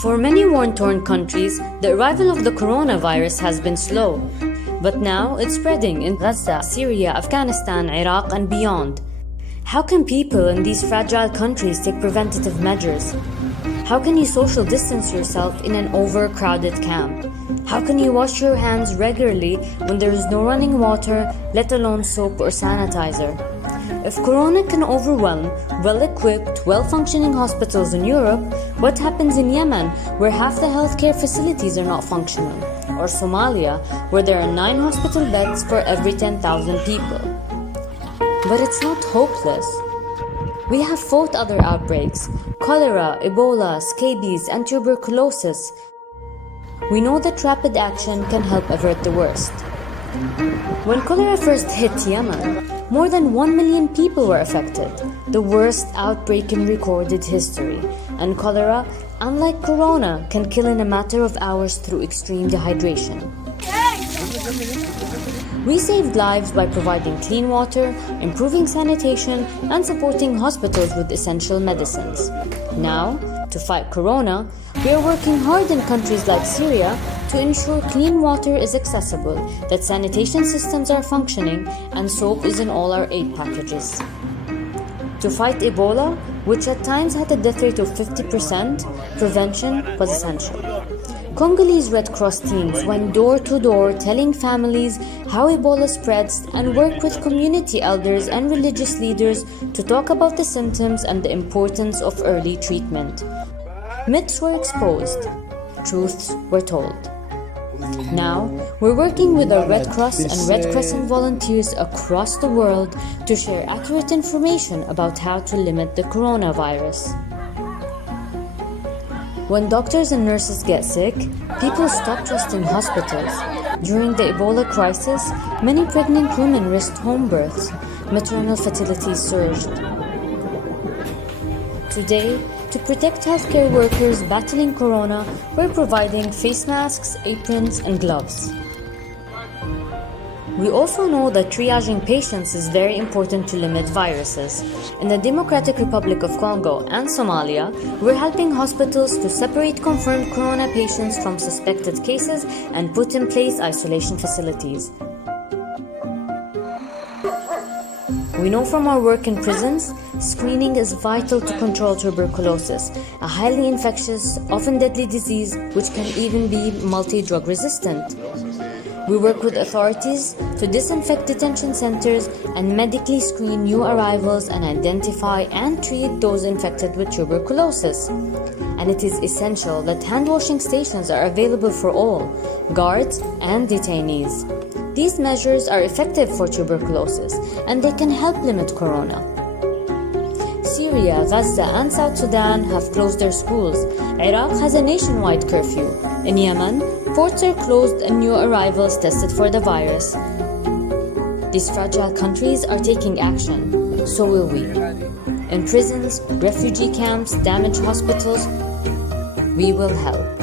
For many war-torn countries, the arrival of the coronavirus has been slow. But now it's spreading in Gaza, Syria, Afghanistan, Iraq, and beyond. How can people in these fragile countries take preventative measures? How can you social distance yourself in an overcrowded camp? How can you wash your hands regularly when there is no running water, let alone soap or sanitizer? If Corona can overwhelm well-equipped, well-functioning hospitals in Europe, what happens in Yemen, where half the healthcare facilities are not functional? Or Somalia, where there are 9 hospital beds for every 10,000 people? But it's not hopeless. We have fought other outbreaks: cholera, Ebola, scabies, and tuberculosis. We know that rapid action can help avert the worst. When cholera first hit Yemen, more than 1 million people were affected, the worst outbreak in recorded history. And cholera, unlike corona, can kill in a matter of hours through extreme dehydration. We saved lives by providing clean water, improving sanitation, and supporting hospitals with essential medicines. Now, to fight corona, we are working hard in countries like Syria to ensure clean water is accessible, that sanitation systems are functioning, and soap is in all our aid packages. To fight Ebola, which at times had a death rate of 50%, prevention was essential. Congolese Red Cross teams went door to door telling families how Ebola spreads and worked with community elders and religious leaders to talk about the symptoms and the importance of early treatment. Myths were exposed, truths were told. Now, we're working with our Red Cross and Red Crescent volunteers across the world to share accurate information about how to limit the coronavirus. When doctors and nurses get sick, people stop trusting hospitals. During the Ebola crisis, many pregnant women risked home births. Maternal fertility surged. Today, to protect healthcare workers battling corona, we're providing face masks, aprons, and gloves. We also know that triaging patients is very important to limit viruses. In the Democratic Republic of Congo and Somalia, we're helping hospitals to separate confirmed corona patients from suspected cases and put in place isolation facilities. We know from our work in prisons, screening is vital to control tuberculosis, a highly infectious, often deadly disease which can even be multi-drug resistant. We work with authorities to disinfect detention centers and medically screen new arrivals and identify and treat those infected with tuberculosis. And it is essential that hand-washing stations are available for all, guards and detainees. These measures are effective for tuberculosis and they can help limit corona. Syria, Gaza, and South Sudan have closed their schools. Iraq has a nationwide curfew. In Yemen, ports are closed and new arrivals tested for the virus. These fragile countries are taking action. So will we. In prisons, refugee camps, damaged hospitals, we will help.